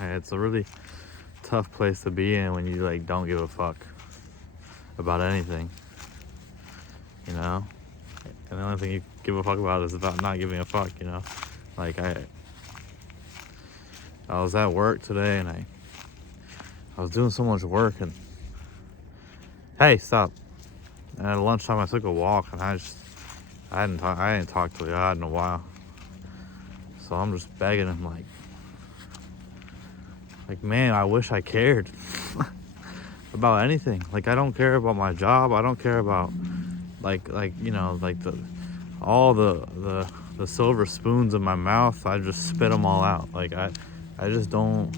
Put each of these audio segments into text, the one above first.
It's a really tough place to be in when you like don't give a fuck about anything, you know? And the only thing you give a fuck about is about not giving a fuck, you know? Like I was at work today and I was doing so much work and hey, stop. And at lunchtime I took a walk and I hadn't talked to God in a while. So I'm just begging him like man, I wish I cared about anything. Like I don't care about my job. I don't care about like you know, like all the silver spoons in my mouth. I just spit them all out. Like I just don't.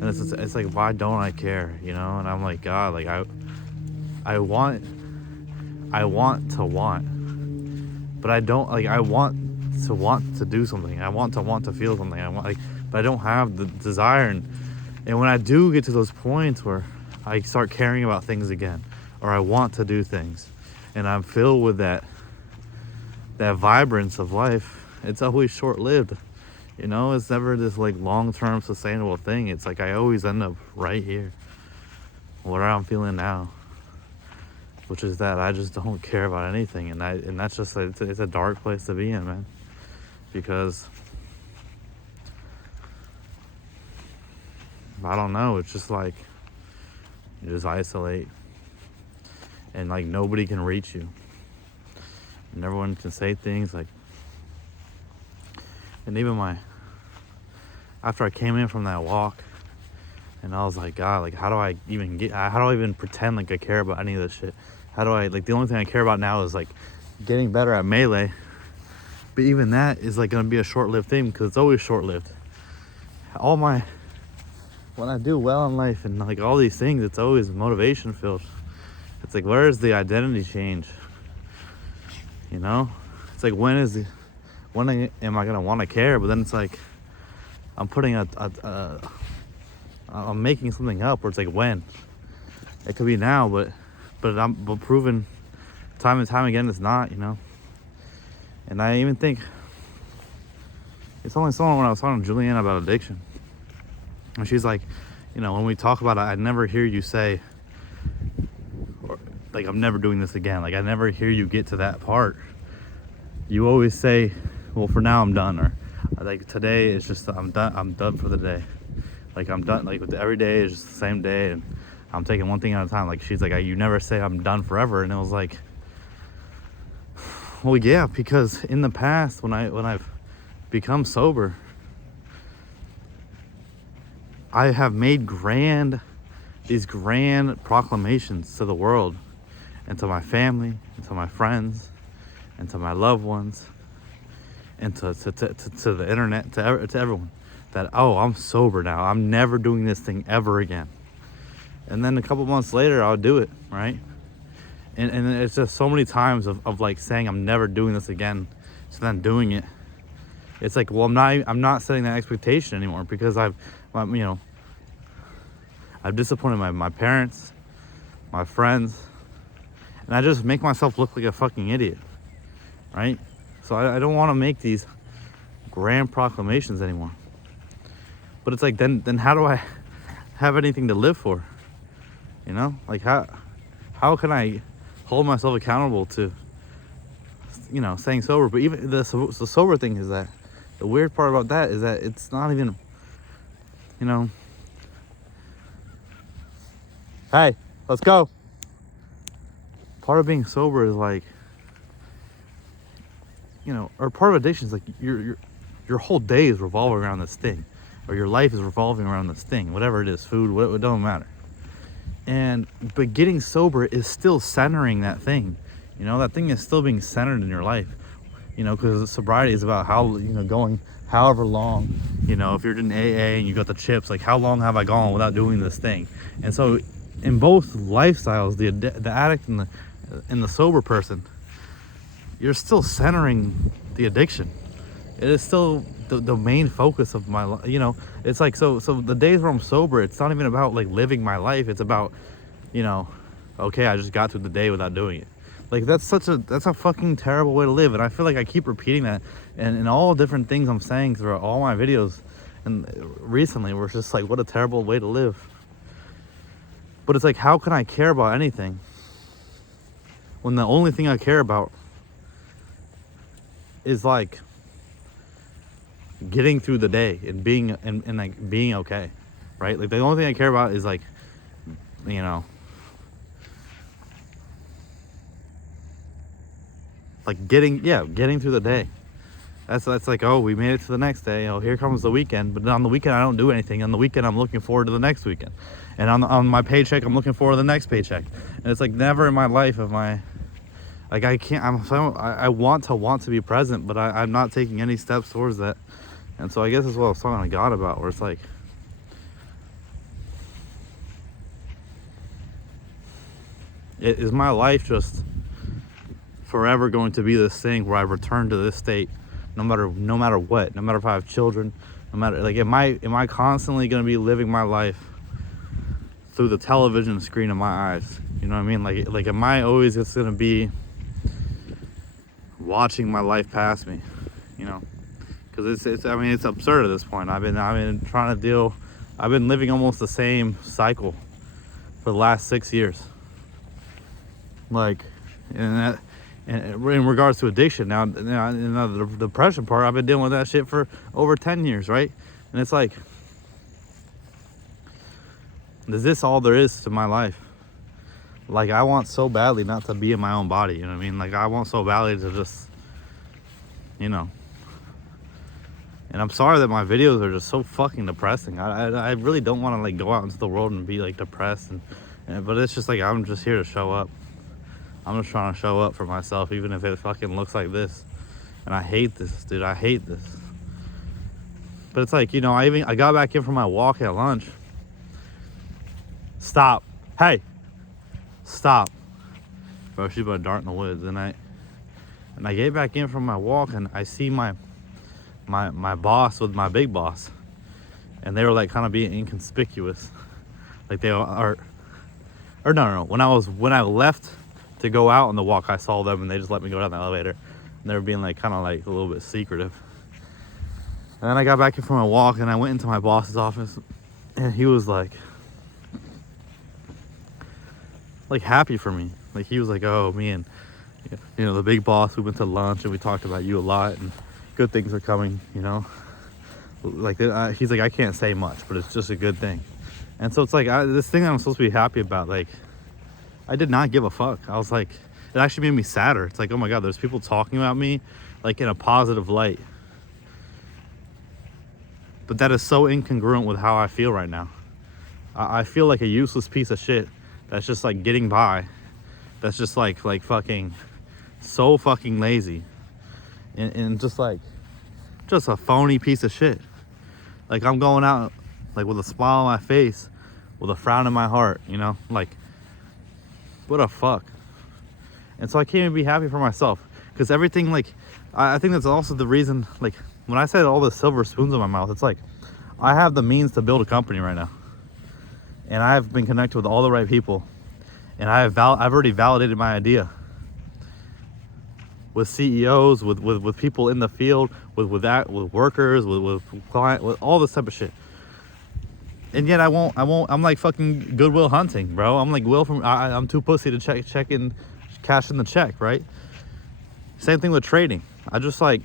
And it's like, why don't I care, you know? And I'm like, God, like I want to want, but I don't. Like I want to do something. I want to feel something. I want, like, but I don't have the desire. And when I do get to those points where I start caring about things again, or I want to do things, and I'm filled with that vibrance of life, it's always short-lived. You know, it's never this like long-term sustainable thing. It's like I always end up right here, where I'm feeling now, which is that I just don't care about anything, and that's just it's a dark place to be in, man, because I don't know. It's just like you just isolate, and like nobody can reach you, and everyone can say things like. And even after I came in from that walk, and I was like, God, like, how do I even pretend like I care about any of this shit? How do I, like, the only thing I care about now is like getting better at melee. But even that is like gonna be a short-lived thing, because it's always short-lived. When I do well in life and like all these things, it's always motivation filled. It's like, where is the identity change? You know? It's like, when am I gonna want to care? But then it's like I'm putting I'm making something up where it's like, when? It could be now, but I'm proven time and time again it's not, you know. And I even think it's only someone when I was talking to Julianne about addiction, and she's like, you know, when we talk about it, I never hear you say, or like, I'm never doing this again. Like I never hear you get to that part. You always say, well, for now I'm done, or like today is just I'm done for the day. Like I'm done. Like every day is just the same day, and I'm taking one thing at a time. Like she's like, you never say I'm done forever. And it was like, well, yeah, because in the past when I've become sober, I have made these grand proclamations to the world, and to my family, and to my friends, and to my loved ones, and to the internet, to everyone, that, oh, I'm sober now. I'm never doing this thing ever again. And then a couple months later, I'll do it, right? And it's just so many times of like saying I'm never doing this again, so then doing it. It's like, well, I'm not setting that expectation anymore, because I've disappointed my parents, my friends, and I just make myself look like a fucking idiot, right? So I don't want to make these grand proclamations anymore. But it's like, then how do I have anything to live for? You know, like how can I hold myself accountable to, you know, staying sober? But even the sober thing is that the weird part about that is that it's not even, you know, hey, let's go. Part of being sober is like, you know, or part of addiction is like your whole day is revolving around this thing, or your life is revolving around this thing, whatever it is, food, it doesn't matter. But getting sober is still centering that thing. You know, that thing is still being centered in your life. You know, because sobriety is about how, you know, going however long, you know, if you're in AA and you got the chips, like how long have I gone without doing this thing? And so in both lifestyles, the addict and the sober person, you're still centering the addiction. It is still the main focus of my life. You know, it's like, so the days where I'm sober, it's not even about like living my life. It's about, you know, okay, I just got through the day without doing it. Like that's a fucking terrible way to live. And I feel like I keep repeating that and all different things I'm saying throughout all my videos. and recently we're just like, what a terrible way to live. But it's like, how can I care about anything when the only thing I care about is like getting through the day and being and like being okay, right? Like the only thing I care about is like, you know, like getting through the day. That's like, oh, we made it to the next day. Oh, here comes the weekend. But on the weekend, I don't do anything. On the weekend, I'm looking forward to the next weekend. And on my paycheck, I'm looking forward to the next paycheck. And it's like never in my life of my, like I can't. I want to be present, but I'm not taking any steps towards that. And so I guess that's what I was talking to God about, where it's like, is my life just forever going to be this thing where I return to this state, no matter what, no matter if I have children, no matter, like, am I constantly going to be living my life through the television screen of my eyes? You know what I mean? Like am I always just going to be watching my life pass me? You know, because it's I mean, it's absurd at this point. I've been living almost the same cycle for the last 6 years. Like, and in regards to addiction, now the depression part, I've been dealing with that shit for over 10 years, right? And it's like, is this all there is to my life? Like, I want so badly not to be in my own body, you know what I mean? Like, I want so badly to just, you know. And I'm sorry that my videos are just so fucking depressing. I really don't want to, like, go out into the world and be, like, depressed. But it's just like, I'm just here to show up. I'm just trying to show up for myself, even if it fucking looks like this. And I hate this, dude. I hate this. But it's like, you know, I got back in from my walk at lunch. Stop. Hey. Stop. Bro, she's about to dart in the woods. And I get back in from my walk, and I see my boss with my big boss. And they were like kind of being inconspicuous. Like they are. Or no. When I left to go out on the walk, I saw them and they just let me go down the elevator. And they were being like kind of like a little bit secretive. And then I got back in from my walk and I went into my boss's office, and he was like happy for me. Like he was like, oh, me and, you know, the big boss, we went to lunch and we talked about you a lot and good things are coming, you know. Like he's like, I can't say much, but it's just a good thing. And so it's like, this thing that I'm supposed to be happy about, like, I did not give a fuck. I was like, it actually made me sadder. It's like, oh my God, there's people talking about me like in a positive light. But that is so incongruent with how I feel right now. I feel like a useless piece of shit that's just like getting by. That's just like fucking so fucking lazy. And just a phony piece of shit. Like I'm going out like with a smile on my face, with a frown in my heart, you know? Like, what a fuck. And so I can't even be happy for myself, because everything, like, I think that's also the reason, like, when I said all the silver spoons in my mouth, it's like, I have the means to build a company right now, and I've been connected with all the right people, and I've already validated my idea with CEOs, with people in the field, with workers, with client, with all this type of shit. And yet I'm like fucking Goodwill Hunting, bro. I'm like I'm too pussy to check in, cash in the check, right? Same thing with trading. I just like,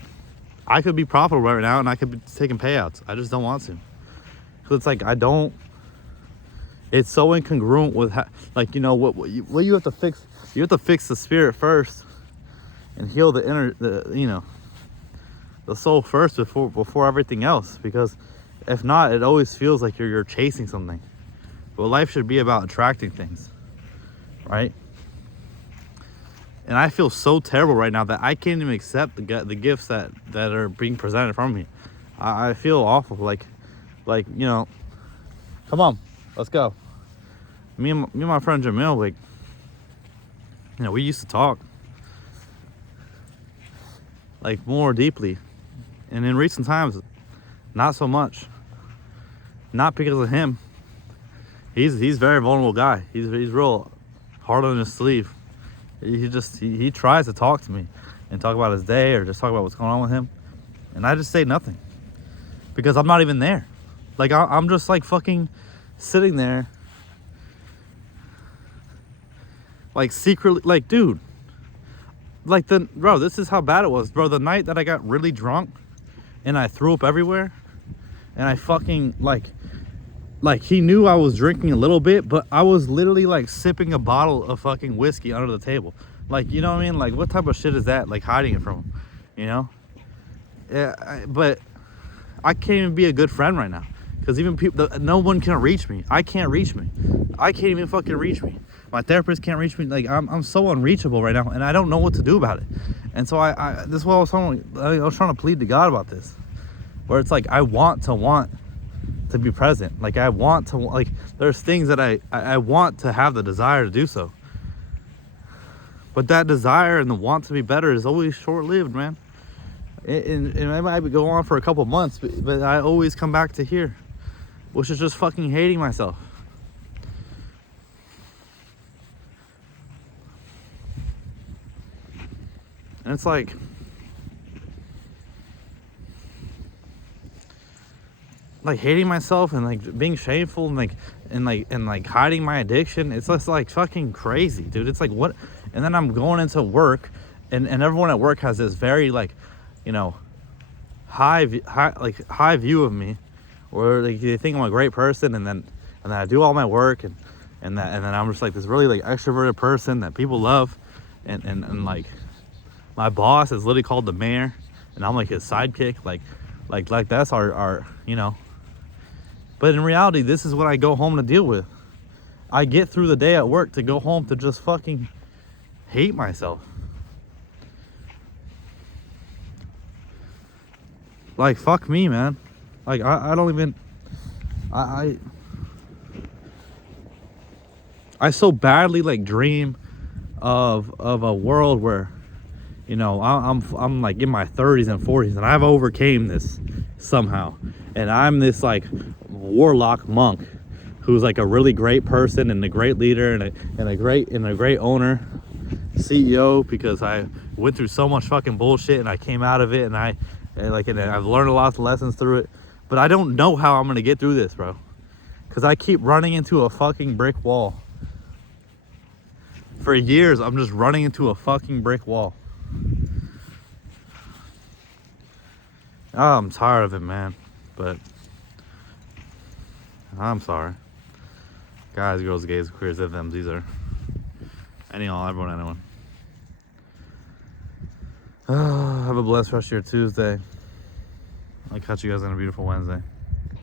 I could be profitable right now and I could be taking payouts. I just don't want to. Cause it's like, it's so incongruent with like, you know, what you have to fix. You have to fix the spirit first and heal the soul first before everything else. Because if not, it always feels like you're chasing something. But life should be about attracting things, right? And I feel so terrible right now that I can't even accept the gifts that are being presented from me. I feel awful. Like, you know, come on, let's go. Me and my friend Jamil, like, you know, we used to talk like more deeply, and in recent times, not so much. Not because of him. He's a very vulnerable guy. He's real hard on his sleeve. He tries to talk to me and talk about his day or just talk about what's going on with him, and I just say nothing. because I'm not even there. Like I'm just like fucking sitting there, like secretly, like dude, like bro, this is how bad it was, bro. The night that I got really drunk and I threw up everywhere, and I fucking like he knew I was drinking a little bit, but I was literally like sipping a bottle of fucking whiskey under the table. Like, you know what I mean? Like, what type of shit is that? Like, hiding it from him, you know? Yeah, but I can't even be a good friend right now, because even people, no one can reach me. I can't reach me. I can't even fucking reach me. My therapist can't reach me. Like, I'm so unreachable right now, and I don't know what to do about it. And so this is what I was trying to plead to God about this, where it's like I want to be present. Like, I want to, like, there's things that I want to have the desire to do so, but that desire and the want to be better is always short-lived, man. It might go on for a couple months, but I always come back to here, which is just fucking hating myself. And it's like, hating myself and like being shameful and like hiding my addiction. It's just like fucking crazy, dude. It's like, what? And then I'm going into work, and everyone at work has this very, like, you know, high view of me, where like they think I'm a great person, and then I do all my work, and then I'm just like this really like extroverted person that people love, and like my boss is literally called the mayor, and I'm like his sidekick, like that's our you know. But in reality, this is what I go home to deal with. I get through the day at work to go home to just fucking hate myself. Like, fuck me, man. Like, I don't even, I so badly like dream of a world where, you know, I'm like in my 30s and 40s, and I've overcame this somehow, and I'm this like warlock monk who's like a really great person and a great leader and a great owner, CEO, because I went through so much fucking bullshit and I came out of it, and I've learned a lot of lessons through it. But I don't know how I'm gonna get through this, bro, because I keep running into a fucking brick wall. For years, I'm just running into a fucking brick wall. Oh, I'm tired of it, man. But I'm sorry. Guys, girls, gays, queers, them, these are anyone. Have a blessed rest of your Tuesday. I'll catch you guys on a beautiful Wednesday.